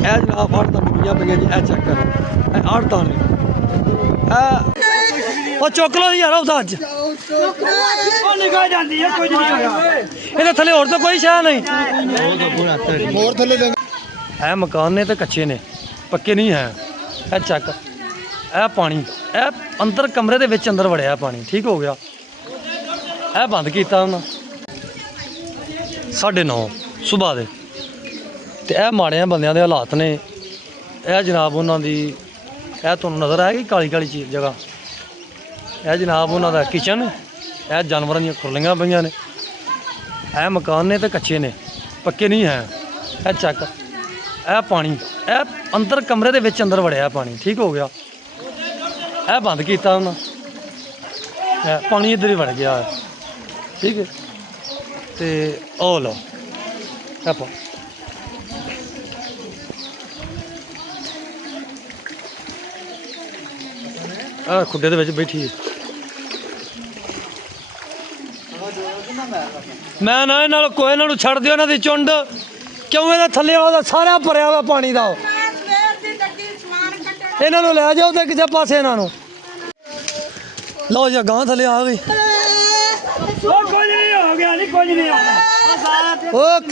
जनाब आड़तां डुब्बियां पईयां जी, ए चेक करो, ए आड़तां ने चुक लो यार उसदा अज निगाह जांदी है, कुछ नहीं होया इहदे थल्ले होर तां कोई शै नहीं। होर थल्ले है मकान ने तो कच्चे ने, पक्के नहीं है। ए चेक ए पानी ए अंदर कमरे दे विच अंदर वड़िया पानी, ठीक हो गया। ए बंद कीता उन्हां 9:30 सुबह दे। ते ए माड़े बंदियां दे हालात ने। ए जनाब उन्हां दी ए तुहानूं नज़र आएगी काली काली चीज़ जगह, ए जनाब उन्हां दा किचन, ए जानवरां दियां खुरलियां पईयां ने। ए मकान ने तो कच्चे ने, पक्के नहीं है। ए चेक ए पानी ए अंदर कमरे दे विच अंदर वड़िया पानी, ठीक हो गया। ए बंद कीता उन्हां, पानी इधर ही वड़ गया है, ठीक है। तो ओ लो खुड्डे दे विच बैठी है। मैं ना इन्हां कोई इन्हां नूं छड्ड दिओ, इन्हां दी चुंड क्यों इहदा थल्ले ओहदा सारा भरिया हुआ पानी दा। इन्हां नूं लै जाओ ते किसे पासे इन्हां नूं लो जी, गां थल्ले आ गई।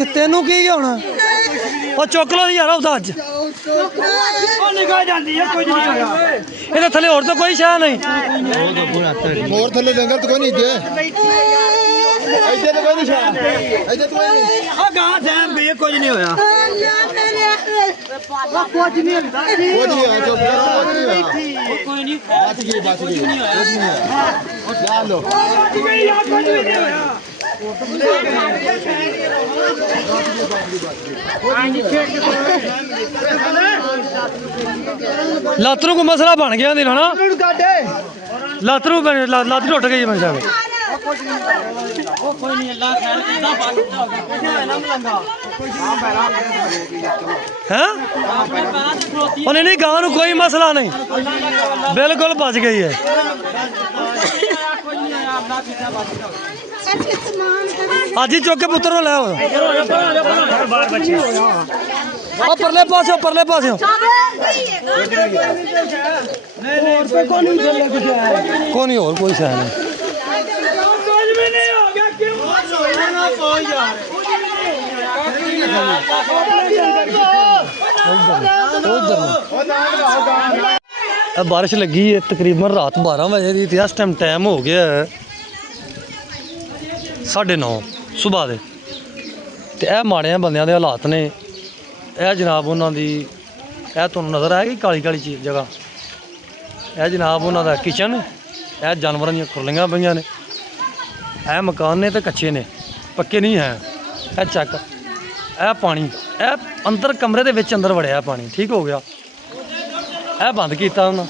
तेनू की होना, चुक लो यार उसदा अज निगाह जांदी है, कुछ नहीं होया इहदे थल्ले होर तां कोई शै नहीं। होर थल्ले जंगल तो कोई नहीं इत्थे, इत्थे तो कोई नहीं शै, इत्थे तो कोई नहीं। आ गां सैम भी कुछ नहीं होया, कुछ नहीं होंदा, कुछ नहीं होया, चुप कर, कोई नहीं, बच गई कुछ नहीं होया, ला लो कुछ नहीं होया। लातरू को मसला बन गया ना, लातरू टुट गई मेरे साहब। नहीं गाँव में कोई मसला नहीं, बिल्कुल बच गई है। आज ही चौके पुत्र लै परले पास कौन और कोई शह नहीं। बारिश लगी है तकरीबन रात 12 बजे की। इस टाइम हो गया 9:30 सुबह दे। ते ए माड़े बंदियां दे हालात ने। ए जनाब उन्हां दी ए तुहानूं नज़र आएगी काली काली चीज़ जगह, ए जनाब उन्हां दा किचन, ए जानवरां दियां खुरलियां पईयां ने। ए मकान ने तो कच्चे ने, पक्के नहीं है। ए चेक ए पानी ए अंदर कमरे दे विच अंदर वड़िया पानी, ठीक हो गया। ए बंद कीता उन्हां,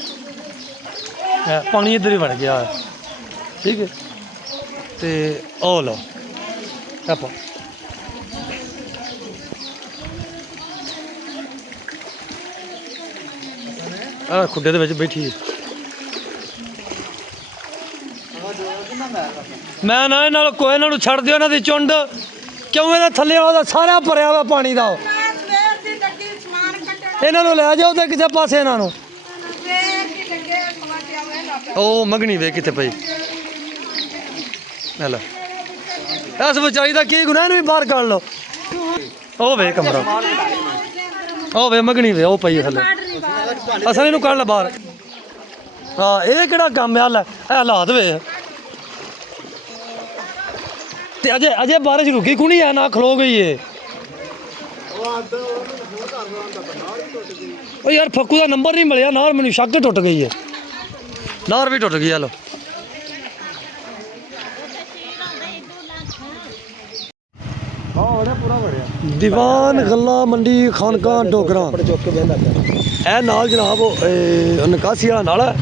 पानी इधर ही वड़ गया है, ठीक है। तो ओ लो खुड्डे दे विच बैठी है। मैं ना इन्हां कोई इन्हां नूं छड्ड दिओ, इन्हां दी चुंड क्यों इहदे थल्ले ओहदा सारा भरिया हुआ पानी दा। इन्हां नूं लै जाओ ते किसे पासे इन्हां नूं ओ मंगनी वे कित्थे पई। हेलो इस बेचारी का की गुनाह, भी बाहर कढ़ लो। ओ वे कमरा, ओ वे मंगनी वे, ओ पई थले, असल इनू कढ़ ला बाहर। हाँ ये किहड़ा कम है, हालात वे। ते अजे अजे बारिश रुकी को नहीं है ना, खलो गई है। ओ यार फक्कू का नंबर नहीं मिलिया, नार मैनू शक टुट गई है, नार भी टुट गई। हेलो दीवान गला मंडी खानका डोगरा ए नाल जनाब निकासी वाला नाला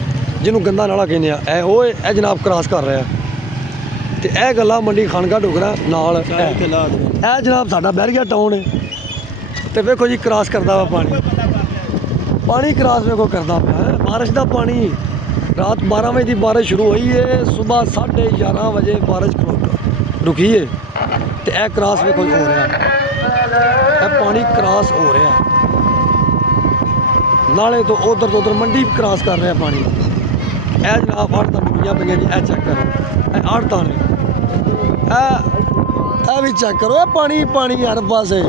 जिन्हों गंदा नाला कहने ए जनाब क्रॉस कर रहा है। तो यह गला मंडी खानका डोगरा नाल ए जनाब साडा बैरिया टाउन है। तो वेखो जी क्रॉस करता वा पानी क्रॉस वेखो करता पाया है। बारिश का पानी रात 12 बजे की बारिश शुरू हुई है, सुबह 11:30 बजे बारिश रुकी है। तो यह क्रॉस वेखो हो रहा है, पानी क्रॉस हो रहा है। ਨਾਲੇ ਤੋਂ ਉਧਰ ਮੰਡੀ ਕ੍ਰਾਸ ਕਰ ਰਿਹਾ ਪਾਣੀ। ਇਹ ਜਨਾਬ ਆੜਤਾਂ ਡੁੱਬੀਆਂ ਪਈਆਂ ਜੀ। ਇਹ ਚੈੱਕ ਕਰੋ, ਇਹ ਆੜਤਾਂ ਨੇ। ਇਹ ਵੀ ਚੈੱਕ ਕਰੋ, ਇਹ ਪਾਣੀ ਹਰ ਪਾਸੇ।